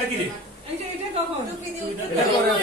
কি রে এটা কখন এটা করে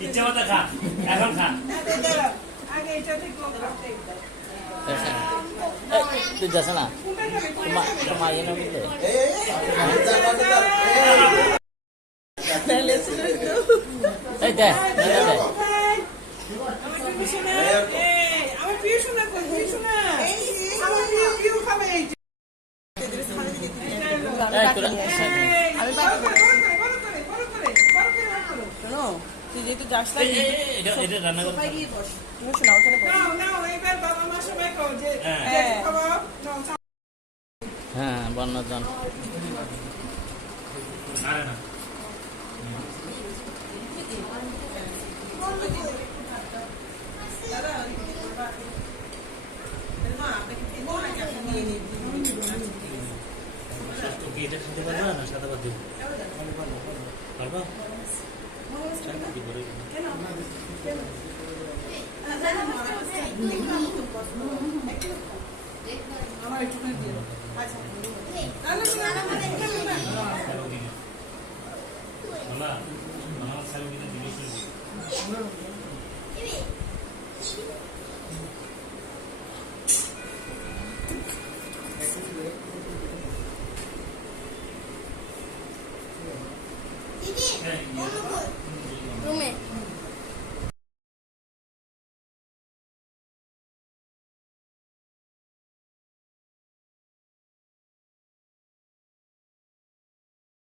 ইচ্ছা মতো খা এখন খা তুই যাস না তোমার এনে মিলে এই দে তুই যেহেতু যাস রান্না করতে হ্যাঁ বন্যাজন এটা খেতে পারবা না সাদা বাদ দিব পারবা কেন